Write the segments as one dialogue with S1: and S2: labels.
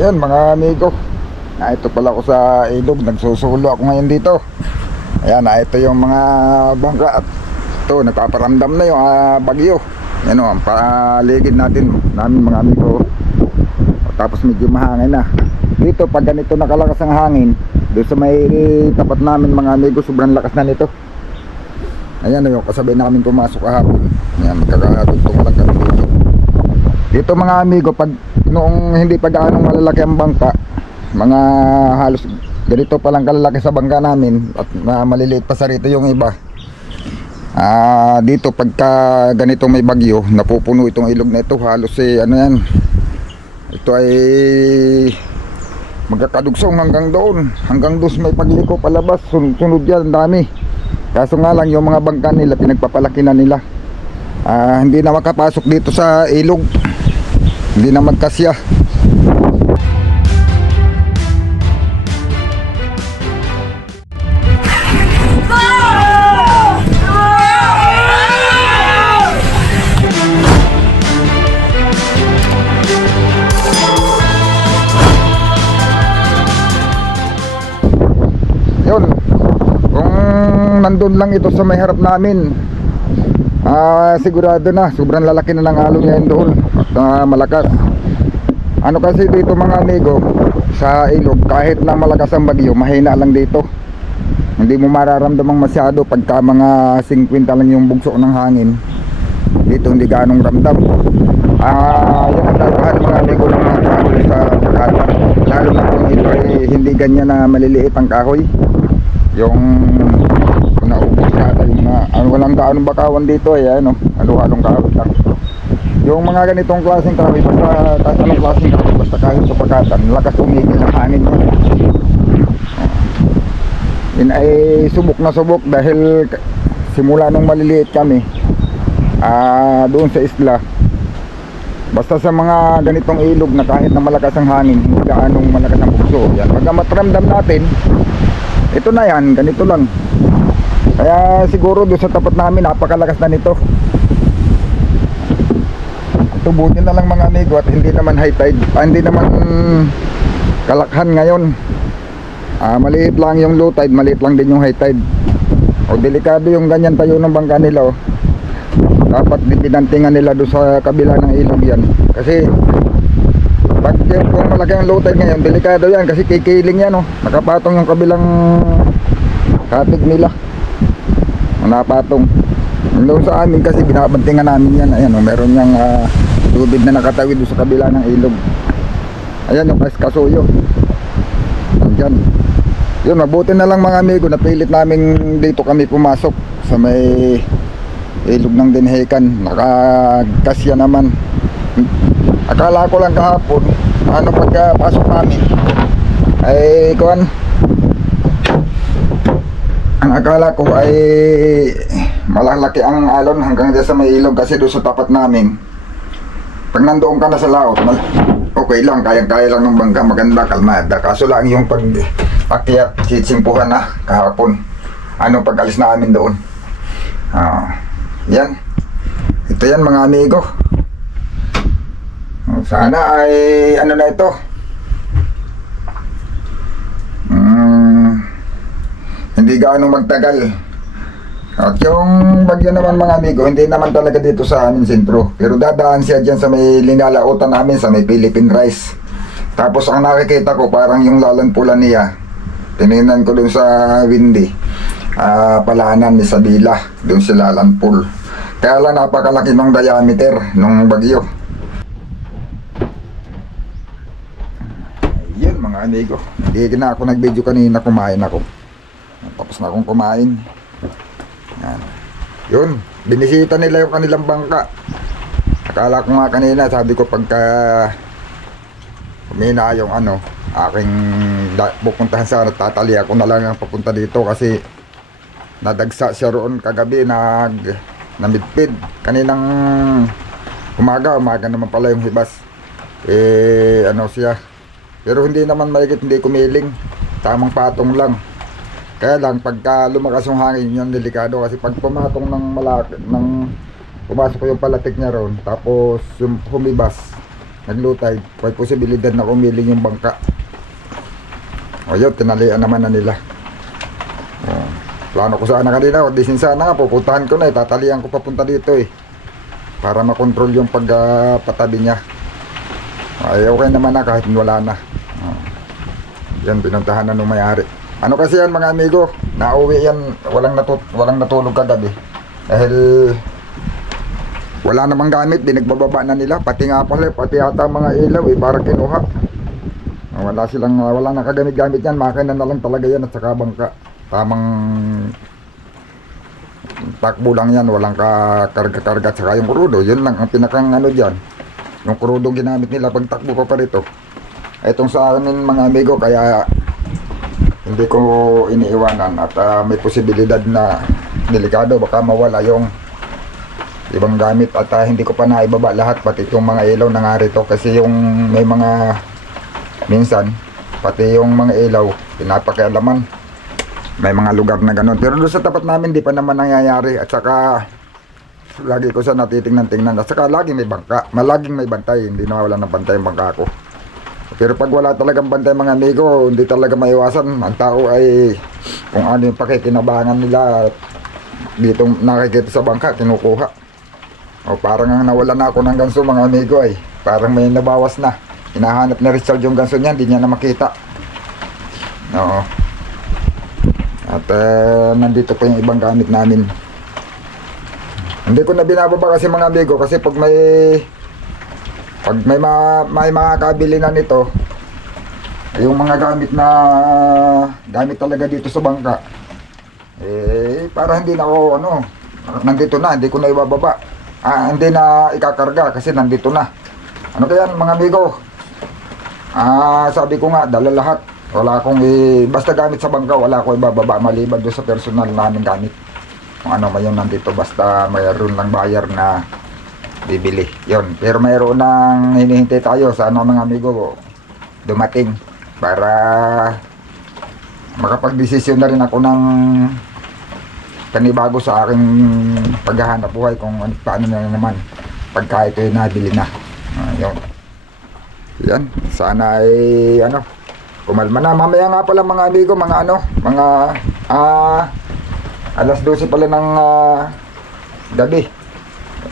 S1: Ayun mga amigo. Na ito pala ako sa ilog. Nagsusulo ako ngayon dito. Ayan, na ito yung mga bangka ito, nagpaparamdam na yung ah, bagyo. Yan o, ang paligid natin, namin mga amigo. Tapos medyo mahangin na. Dito, pag ganito nakalakas ang hangin, doon sa may tapat namin mga amigo, sobrang lakas na nito. Ayan o, yung kasabay namin pumasok kahapon. Ayan, kami dito. Dito mga amigo, pag noong hindi pa gaano malalaki ang bangka, mga halos ganito pa lang kalalaki sa bangka namin at na maliliit pa sa rito yung iba. Ah, dito pagka ganito may bagyo, napupuno itong ilog na ito, halos eh ano yan. Ito ay magkakadugsong hanggang doon, hanggang doon may pagliko palabas, sun sunod yan, dami. Kaso nga lang yung mga bangka nila pinagpapalaki na nila. Ah, hindi na makapasok dito sa ilog. Hindi na magkasya. Yun. Kung nandun lang ito sa may harap namin, ah sigurado na, sobrang lalaki na ng alon ngayon doon at ah, malakas. Ano kasi dito mga amigo, sa ilog, kahit na malakas ang bagyo, mahina lang dito. Hindi mo mararamdaman masyado pagka mga 50 lang yung bugso ng hangin. Dito hindi ganong ramdam. Ah, yan ang tatahan mga amigo ng mga kahoy sa pagkata. Lalo na kung ito ay hindi ganyan na maliliit ang kahoy. Yung kung naubos yata yung mga ano walang gaanong bakawan dito ay ano, halo-halong kahoy lang. Yung mga ganitong klaseng kahoy basta kahit anong klaseng kahoy basta kahit sa pagkatan, lakas umigil ng hangin mo. Yun ay subok na subok dahil simula nung maliliit kami ah doon sa isla basta sa mga ganitong ilog na kahit na malakas ang hangin hindi gaanong malakas ang bugso yan pagka matramdam natin ito na yan ganito lang kaya siguro doon sa tapat namin napakalakas na nito ito buti na lang mga amigo at hindi naman high tide ah, hindi naman kalakhan ngayon Ah, maliit lang yung low tide, maliit lang din yung high tide. O delikado yung ganyan tayo ng bangka nila oh. Dapat din pinantingan nila doon sa kabila ng ilog yan. Kasi pag yung kung malaki ang low tide ngayon, delikado yan kasi kikiling yan oh. Nakapatong yung kabilang katig nila. Napatong. Doon sa amin kasi binabantingan namin yan. Ayan oh, meron niyang ah, tubig na nakatawid sa kabila ng ilog. Ayan yung kaskasuyo. Nandyan. Yun, mabuti na lang mga amigo, napilit namin dito kami pumasok sa may ilog ng Dinhekan. Nakakasya naman. Akala ko lang kahapon, ano pagkapasok namin, ay kuan, ang akala ko ay malalaki ang alon hanggang dyan sa may ilog kasi doon sa tapat namin. Pag nandoon ka na sa laot, okay lang, kayang-kaya lang ng bangka, maganda, kalmada. Kaso lang yung pag akyat, sitsimpuhan na kahapon. Ano pag alis namin doon. Ah, yan. Ito yan mga amigo. Sana ay ano na ito. Hindi gaano magtagal. At yung bagyo naman mga amigo, hindi naman talaga dito sa amin sentro. Pero dadaan siya dyan sa may linalautan namin, sa may Philippine Rice. Tapos ang nakikita ko, parang yung lalanpulan niya. Tinignan ko dun sa windy. Ah, palanan ni Sabila, dun sa lalanpul. Kaya lang napakalaki ng diameter ng bagyo. Yun mga amigo. Hindi na ako nag-video kanina, kumain ako. Tapos na akong kumain. Yan. Yun, binisita nila yung kanilang bangka. Akala ko nga kanina, sabi ko pagka humina yung ano, aking pupuntahan sa tatali ako na lang ang papunta dito kasi nadagsa siya roon kagabi nag namidpid kaninang umaga umaga naman pala yung hibas eh ano siya pero hindi naman maigit hindi kumiling tamang patong lang kaya lang pagka lumakas yung hangin yun delikado kasi pag pumatong ng malaki ng pumasok yung palatik niya ron tapos yung humibas naglutay, may posibilidad na kumiling yung bangka. O yun, tinalian naman na nila. O, plano ko sana kanina, o disin sana nga, pupuntahan ko na, eh, tatalian ko papunta dito eh. Para makontrol yung pagpatabi niya. Ay, okay naman na kahit wala na. O, yan, pinuntahan na nung may-ari. Ano kasi yan mga amigo, nauwi yan, walang, natut walang natulog kagabi. Dahil wala namang gamit, di nagbababa na nila. Pati nga pala, pati ata mga ilaw eh, para kinuha. Ah, Wala silang, wala nakagamit-gamit yan. Makina na lang talaga yan at saka bangka. Tamang takbo lang yan. Walang kakarga-karga at saka yung krudo. Yun lang ang pinakang ano dyan. Yung krudo ginamit nila pag takbo pa pa rito. Itong sa amin mga amigo, kaya hindi ko iniiwanan at ah, may posibilidad na delikado baka mawala yung ibang gamit at ah, hindi ko pa naibaba lahat pati itong mga ilaw na nga rito. Kasi yung may mga minsan pati yung mga ilaw pinapakialaman. May mga lugar na ganun. Pero doon sa tapat namin di pa naman nangyayari. At saka lagi ko sa natitingnan-tingnan. At saka lagi may bangka. Malaging may bantay. Hindi nawawala ng bantay yung bangka ko pero pag wala talagang bantay mga amigo hindi talaga maiwasan ang tao ay kung ano yung pakikinabangan nila dito nakikita sa bangka kinukuha o parang ang nawala na ako ng ganso mga amigo ay parang may nabawas na. Hinahanap na Richard yung ganso niya, hindi niya na makita. Oo. At eh, nandito pa yung ibang gamit namin. Hindi ko na binababa kasi mga amigo kasi pag may pag may ma, may makakabili na nito yung mga gamit na gamit talaga dito sa bangka eh para hindi na ako ano nandito na hindi ko na ibababa ah, hindi na ikakarga kasi nandito na. Ano kaya mga amigo? Ah, sabi ko nga, dala lahat. Wala akong i... Basta gamit sa bangka, wala akong ibababa maliban doon sa personal namin gamit. Kung ano man yun nandito, basta mayroon lang bayar na bibili. Yun. Pero mayroon nang hinihintay tayo sa ano mga amigo dumating para makapag-desisyon na rin ako ng panibago sa aking paghahanap buhay kung ano, paano na naman pagka ito ay nabili na. Ah, yun. Yan. Sana ay ano, kumalma na. Mamaya nga pala mga amigo, mga ano, mga ah, alas 12 pala ng ah, gabi.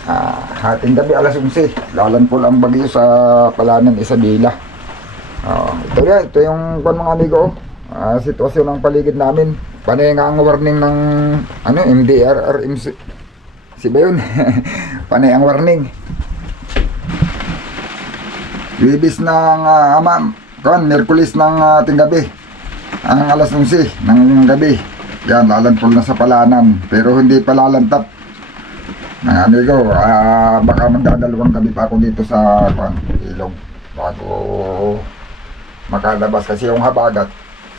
S1: Ah, hating gabi alas 11. Lalanpol ang bagyo sa Palanan, Isabela. Oh, ito yan, ito yung kung mga amigo, ah, sitwasyon ng paligid namin. Panay nga ang warning ng ano, MDRRMC. Si ba yun? Panay ang warning. Bibis ng uh, ama, kan, Merkulis ng uh, ating gabi. Ang alas 11 ng gabi. Yan, lalantol na sa palanan. Pero hindi pa lalantap. Mga amigo, ah, baka magdadalawang gabi pa ako dito sa kan, ilog. Bago makalabas kasi yung habagat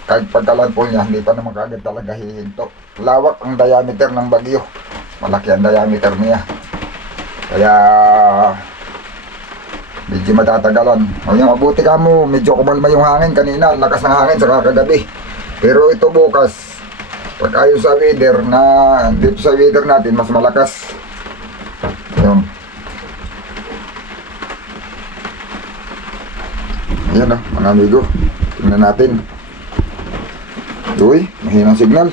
S1: kahit pagkalanpol niya, hindi pa naman kagad talaga hihinto. Lawak ang diameter ng bagyo. Malaki ang diameter niya. Kaya, medyo matatagalan. O mabuti ka mo, medyo kumalma yung hangin kanina. Lakas ng hangin sa kakagabi. Pero ito bukas, pag ayon sa weather na dito sa weather natin, mas malakas. Yun. Yan ah, mga amigo. Tingnan natin. Uy, mahinang signal.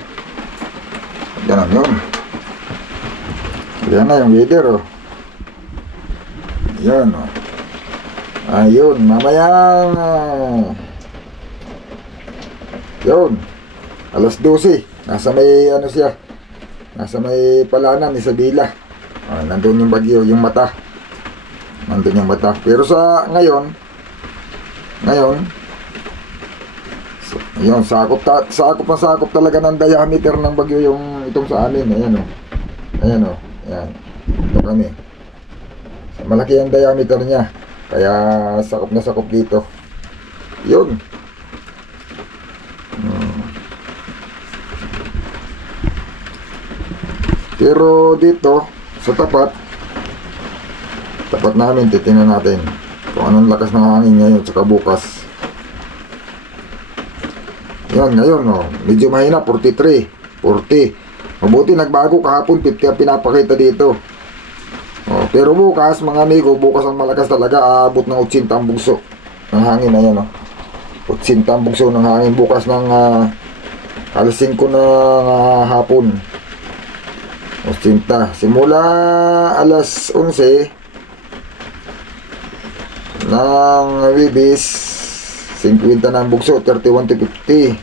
S1: Yan ang yun. Yan na yung weather, oh. Yan, oh. Ayun, mamaya. Yun. Alas 12. Nasa may, ano siya. Nasa may palanan, Isabela. Ah, nandun yung bagyo, yung mata. Nandun yung mata. Pero sa ngayon, ngayon, yun, sakop, ta sakop na sakop talaga ng diameter ng bagyo yung itong sa amin. Ayan o. Ayan o. Ayan. Ito kami. Malaki ang diameter niya. Kaya sakop na sakop dito. Yun. Hmm. Pero dito, sa tapat, tapat namin, titingnan natin kung anong lakas ng hangin ngayon tsaka bukas. Yan, ngayon, oh, medyo mahina, 43, 40. Mabuti, nagbago kahapon, 50 ang pinapakita dito. Oh, 50 Pero bukas, mga amigo, bukas ang malakas talaga, aabot ng 80 ang bugso ng hangin na yan, oh. 80 ang bugso ng hangin bukas ng ah, alas 5 ng ah, hapon. 80. Simula alas 11 ng Wibis, 50 na ang bugso, 31 to 50.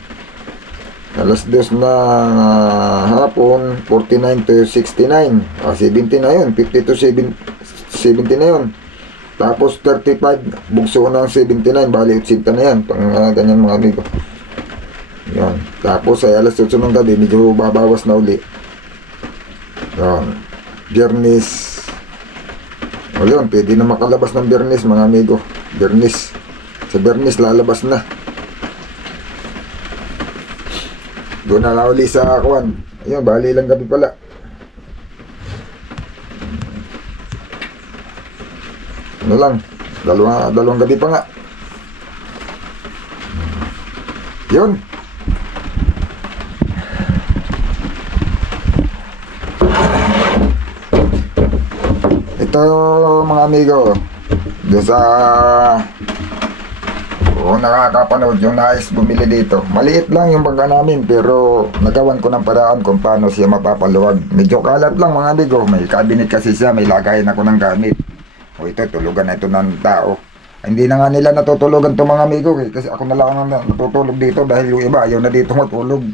S1: Alas 2 na ah, hapon, 49 to 69. Ah, 70 na yun, 50 to 7, 70 na yun. Tapos 35, bugso ng 79, bali 80 na yan. Pang ah, ganyan mga amigo. Yan. Tapos ay alas 8 ng gabi, medyo babawas na uli. Yan. Biyernes. O yun, pwede na makalabas ng biyernes mga amigo. Biyernes. Sa biyernes lalabas na. Doon na lang uli sa akuan. Ayun, bali lang gabi pala. Ano lang, dalawa, dalawang gabi pa nga. Yun. Ito mga amigo, doon sa kung nakakapanood yung nais bumili dito. Maliit lang yung bangka namin pero nagawan ko ng paraan kung paano siya mapapaluwag. Medyo kalat lang mga amigo. May cabinet kasi siya, may lagayan ako ng gamit. O ito, tulugan na ito ng tao. Hindi na nga nila natutulugan to mga amigo eh, kasi ako na lang ang natutulog dito dahil yung iba ayaw na dito matulog.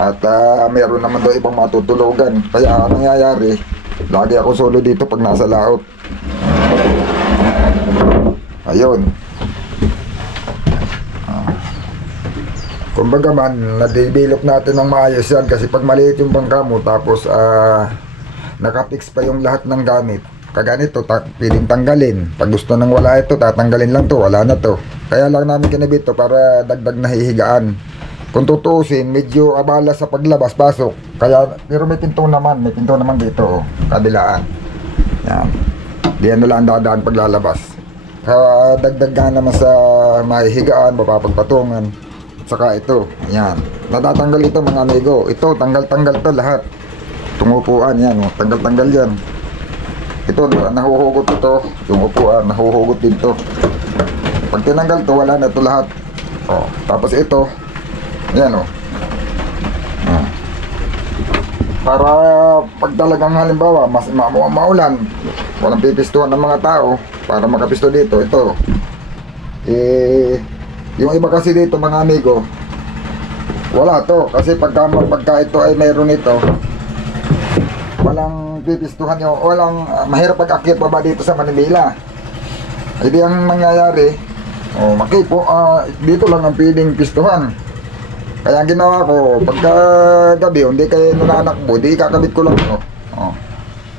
S1: At ah, meron naman daw ibang matutulugan. Kaya ang nangyayari, lagi ako solo dito pag nasa laot. Ayun. Ah. Kumbaga man, na-develop natin ng maayos yan kasi pag maliit yung bangka mo tapos ah nakapix pa yung lahat ng gamit. Kaganito, ta- piling tanggalin. Pag gusto nang wala ito, tatanggalin lang to, wala na to. Kaya lang namin kinabit to para dagdag na hihigaan. Kung tutusin, medyo abala sa paglabas, pasok. Kaya, pero may pinto naman, may pinto naman dito, oh, kabilaan. Yan. Diyan na lang dadaan paglalabas. Kaya dagdag nga naman sa mahihigaan, mapapagpatungan. At saka ito, yan. Natatanggal ito mga amigo. Ito, tanggal-tanggal to lahat. Tungupuan yan, oh. tanggal-tanggal yan. Ito, nahuhugot ito. Yung upuan, nahuhugot din to. Pag tinanggal to, wala na to lahat. Oh, tapos ito, yan oh. Ah. Para pag talagang halimbawa, mas ma ma maulan, walang pipistuhan ng mga tao para makapisto dito. Ito. Eh, yung iba kasi dito mga amigo, wala to. Kasi pagka, pagka ito ay mayroon ito, walang pipistuhan yung, walang, ah, mahirap pag-akit baba dito sa Manila. Hindi ang mangyayari, oh, makipo, ah, dito lang ang pwedeng pistuhan. Kaya ang ginawa ko, pagka gabi, hindi kayo nananakbo, di kakabit ko lang, oh. oh.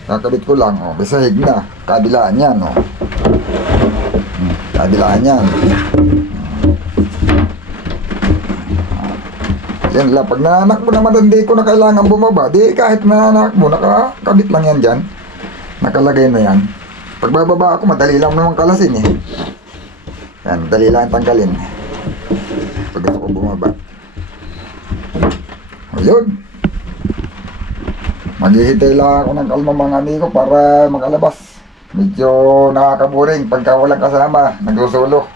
S1: Kakabit ko lang, oh. Bisahig na. Kabilaan yan, oh. Hmm, Kabilaan yan. Yan lang. Pag nananakbo naman, hindi ko na kailangan bumaba. Di kahit nananakbo, nakakabit lang yan dyan. Nakalagay na yan. Pag bababa ako, madali lang naman kalasin, eh. Yan, madali lang tanggalin. Pag ako bumaba. Ayun. Maghihintay lang ako ng kalma mga amigo para makalabas. Medyo nakakaburing pagka walang kasama, nagsusulo.